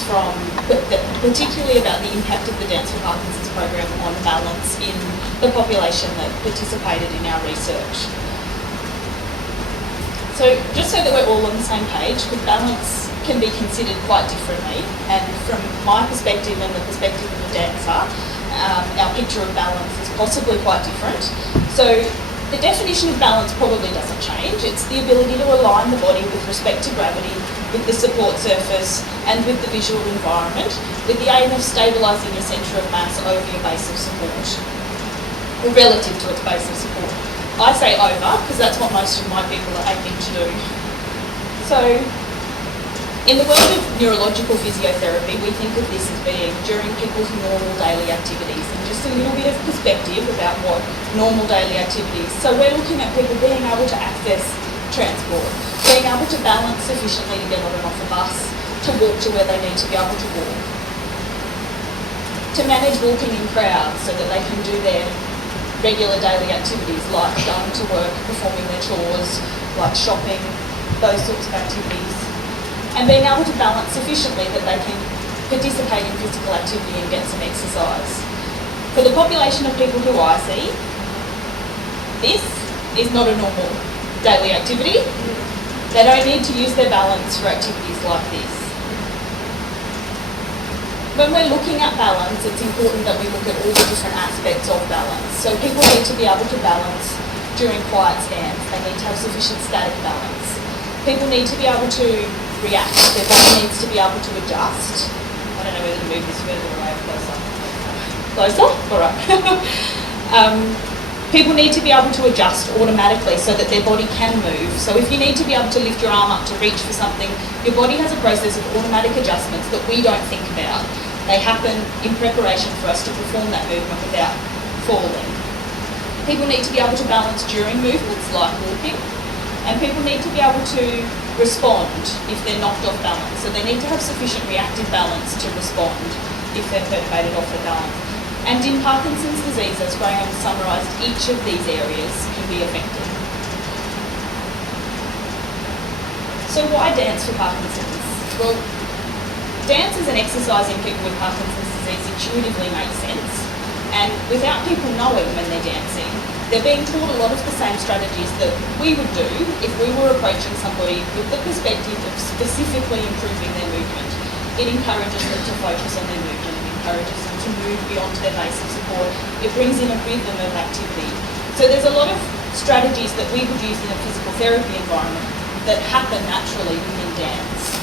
questions particularly about the impact of the Dance for Parkinson's program on balance in the population that participated in our research. So just so that we're all on the same page, because balance can be considered quite differently, and from my perspective and the perspective of the dancer, our picture of balance is possibly quite different. So the definition of balance probably doesn't change. It's the ability to align the body with respect to gravity, with the support surface, and with the visual environment, with the aim of stabilising your centre of mass over your base of support, or relative to its base of support. I say over because that's what most of my people are aiming to do. So in the world of neurological physiotherapy, we think of this as being during people's normal daily activities, and just a little bit of perspective about what normal daily activities. So we're looking at people being able to access transport, being able to balance sufficiently to get on and off a bus, to walk to where they need to be able to walk, to manage walking in crowds so that they can do their regular daily activities like going to work, performing their chores, like shopping, those sorts of activities. And being able to balance sufficiently that they can participate in physical activity and get some exercise. For the population of people who I see, this is not a normal daily activity. They don't need to use their balance for activities like this. When we're looking at balance, it's important that we look at all the different aspects of balance. So people need to be able to balance during quiet stance. They need to have sufficient static balance. People need to be able to react. Their body needs to be able to adjust. I don't know whether to move this further away or closer. Closer? All right. People need to be able to adjust automatically so that their body can move. So if you need to be able to lift your arm up to reach for something, your body has a process of automatic adjustments that we don't think about. They happen in preparation for us to perform that movement without falling. People need to be able to balance during movements like walking, and people need to be able to respond if they're knocked off balance. So they need to have sufficient reactive balance to respond if they're perturbated off their balance. And in Parkinson's disease, as Graham summarised, each of these areas can be affected. So why dance for Parkinson's? Well, dance as an exercise in people with Parkinson's disease intuitively makes sense. And without people knowing when they're dancing, they're being taught a lot of the same strategies that we would do if we were approaching somebody with the perspective of specifically improving their movement. It encourages them to focus on their movement, it encourages them to move beyond their base of support. It brings in a rhythm of activity. So there's a lot of strategies that we would use in a physical therapy environment that happen naturally within dance.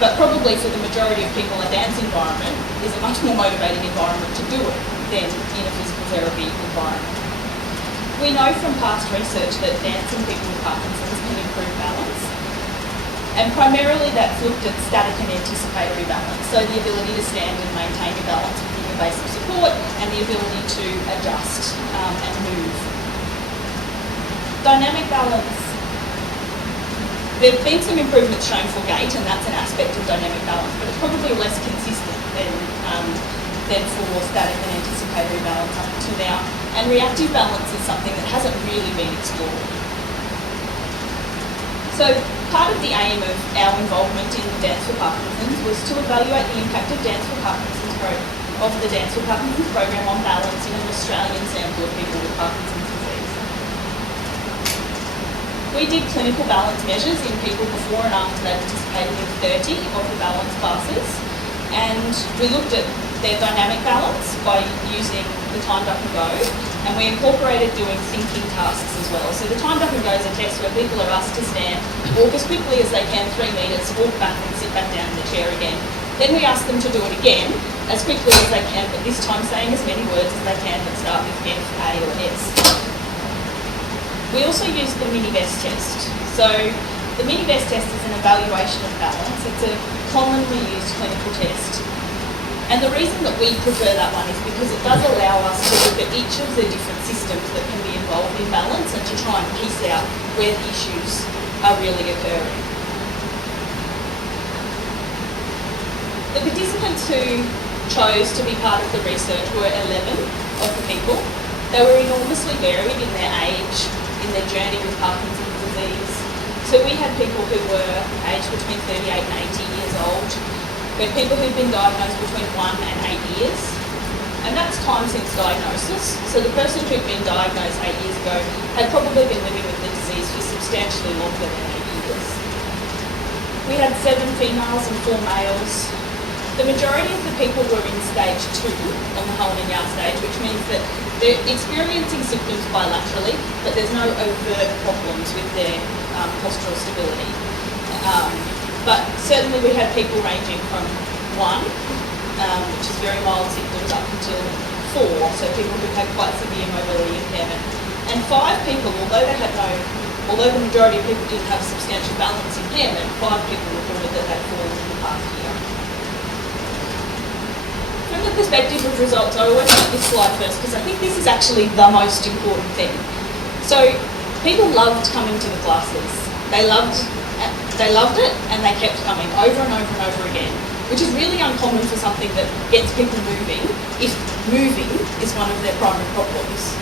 But probably for the majority of people, a dance environment is a much more motivating environment to do it than in a physical therapy environment. We know from past research that dancing people with Parkinson's can improve balance. And primarily that's looked at static and anticipatory balance, so the ability to stand and maintain your balance within your base of support and the ability to adjust and move. Dynamic balance. There have been some improvements shown for gait, and that's an aspect of dynamic balance, but it's probably less consistent than for static and anticipatory balance up to now. And reactive balance is something that hasn't really been explored. So part of the aim of our involvement in Dance for Parkinson's was to evaluate the impact of the Dance for Parkinson's program on balance in an Australian sample of people with Parkinson's disease. We did clinical balance measures in people before and after they participated in 30 of the balance classes, and we looked at their dynamic balance by using the timed up and go, and we incorporated doing thinking tasks as well. So the timed up and go is a test where people are asked to stand, walk as quickly as they can, 3 metres, walk back and sit back down in the chair again. Then we ask them to do it again as quickly as they can, but this time saying as many words as they can that start with F, A or S. We also used the mini-VEST test. So the mini-VEST test is an evaluation of balance. It's a commonly used clinical test. And the reason that we prefer that one is because it does allow us to look at each of the different systems that can be involved in balance and to try and piece out where the issues are really occurring. The participants who chose to be part of the research were 11 of the people. They were enormously varied in their age, in their journey with Parkinson's disease. So we had people who were aged between 38 and 80 years old. We had people who'd been diagnosed between 1 and 8 years, and that's time since diagnosis. So the person who'd been diagnosed 8 years ago had probably been living with the disease for substantially longer than 8 years. We had 7 females and 4 males. The majority of the people were in stage 2 on the Holland and Yard stage, which means that they're experiencing symptoms bilaterally, but there's no overt problems with their postural stability. But certainly we had people ranging from 1, which is very mild symptoms, up until 4, so people who had quite severe mobility impairment. And 5 people, although the majority of people did have substantial balance impairment, 5 people reported that they'd fallen in the past year. From the perspective of results, I always like this slide first because I think this is actually the most important thing. So people loved coming to the classes. They loved it and they kept coming over and over and over again, which is really uncommon for something that gets people moving, if moving is one of their primary problems.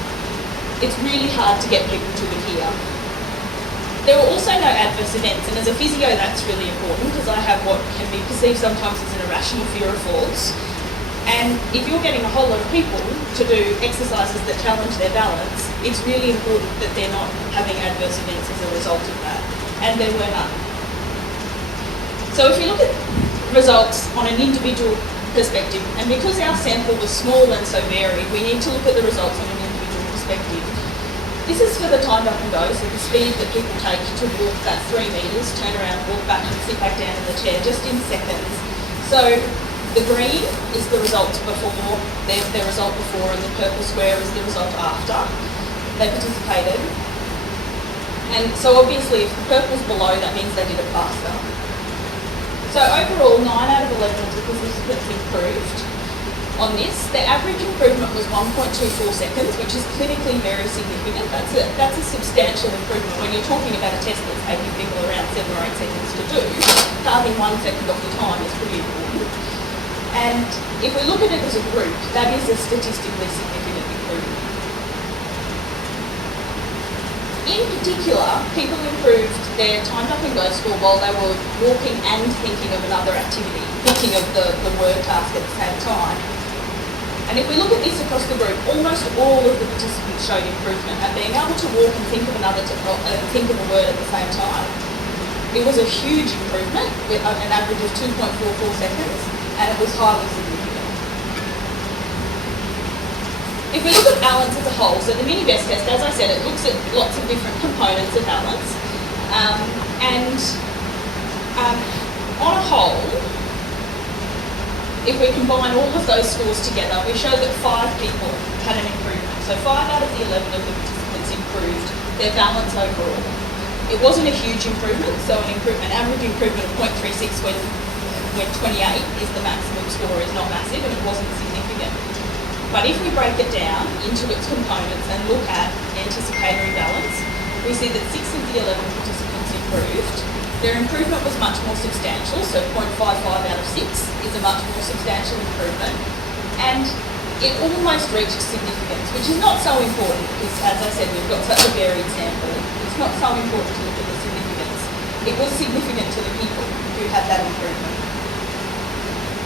It's really hard to get people to adhere. There were also no adverse events, and as a physio that's really important because I have what can be perceived sometimes as an irrational fear of falls. And if you're getting a whole lot of people to do exercises that challenge their balance, it's really important that they're not having adverse events as a result of that. And there were none. So if you look at results on an individual perspective, and because our sample was small and so varied, we need to look at the results on an individual perspective. This is for the time up and go, so the speed that people take to walk that 3 metres, turn around, walk back and sit back down in the chair, just in seconds. So the green is the results before, their result before, and the purple square is the result after they participated. And so obviously if the purple's below, that means they did it faster. So overall, 9 out of 11 of the participants improved on this. The average improvement was 1.24 seconds, which is clinically very significant. That's a substantial improvement. When you're talking about a test that's taking people around 7 or 8 seconds to do, carving 1 second off the time is pretty important. And if we look at it as a group, that is a statistically significant improvement. In particular, people improved their timed up and go score while they were walking and thinking of another activity, thinking of the word task at the same time. And if we look at this across the group, almost all of the participants showed improvement at being able to walk and think of think of a word at the same time. It was a huge improvement with an average of 2.44 seconds, and it was highly significant. If we look at balance as a whole, so the mini best test, as I said, it looks at lots of different components of balance. On a whole, if we combine all of those scores together, we show that 5 people had an improvement. So 5 out of the 11 of the participants improved their balance overall. It wasn't a huge improvement, so an average improvement of 0.36 when 28 is the maximum score is not massive, and it wasn't significant. But if we break it down into its components and look at anticipatory balance, we see that 6 of the 11 participants improved. Their improvement was much more substantial, so 0.55 out of 6 is a much more substantial improvement. And it almost reached significance, which is not so important because, as I said, we've got such a varied sample. It's not so important to look at the significance. It was significant to the people who had that improvement.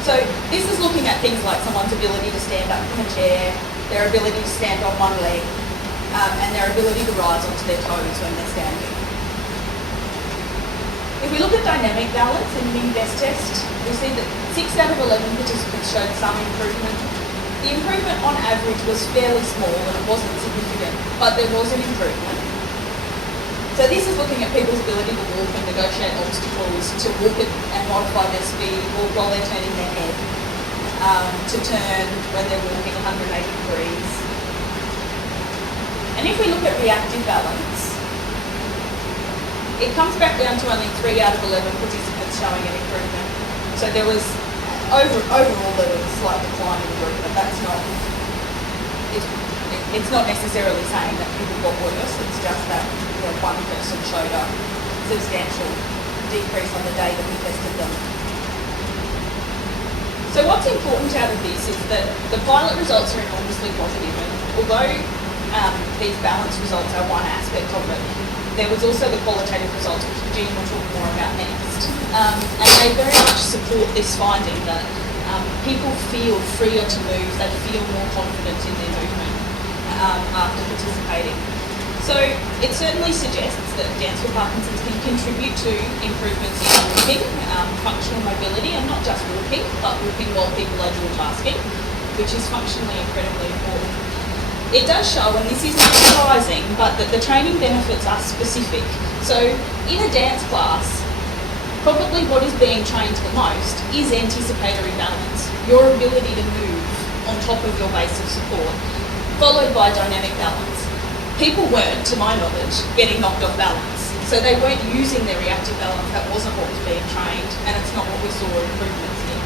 So this is looking at things like someone's ability to stand up from a chair, their ability to stand on one leg, and their ability to rise onto their toes when they're standing. If we look at dynamic balance in the mini best test, we see that 6 out of 11 participants showed some improvement. The improvement on average was fairly small and it wasn't significant, but there was an improvement. So this is looking at people's ability to walk and negotiate obstacles, to walk and modify their speed, walk while they're turning their head, to turn when they're walking 180 degrees. And if we look at reactive balance, it comes back down to only 3 out of 11 participants showing an improvement. So there was, overall there was a slight decline in the group, but that's not, it's not necessarily saying that people got worse, it's just that one person showed a substantial decrease on the day that we tested them. So what's important out of this is that the pilot results are enormously positive, and although these balance results are one aspect of it, there was also the qualitative results, which Jean will talk more about next. And they very much support this finding that people feel freer to move, they feel more confident in their movement after participating. So it certainly suggests that Dance for Parkinson's can contribute to improvements in walking, functional mobility, and not just walking, but walking while people are dual tasking, which is functionally incredibly important. It does show, and this is not surprising, but that the training benefits are specific. So in a dance class, probably what is being trained the most is anticipatory balance, your ability to move on top of your base of support, followed by dynamic balance. People weren't, to my knowledge, getting knocked off balance. So they weren't using their reactive balance. That wasn't what was being trained, and it's not what we saw improvements in.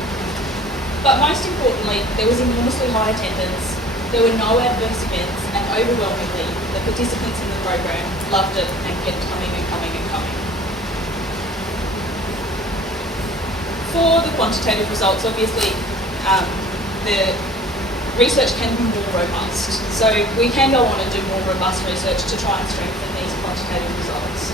But most importantly, there was enormously high attendance, there were no adverse events, and overwhelmingly, the participants in the program loved it and kept coming and coming and coming. For the quantitative results, obviously, the research can be more robust. So we can go on and do more robust research to try and strengthen these quantitative results.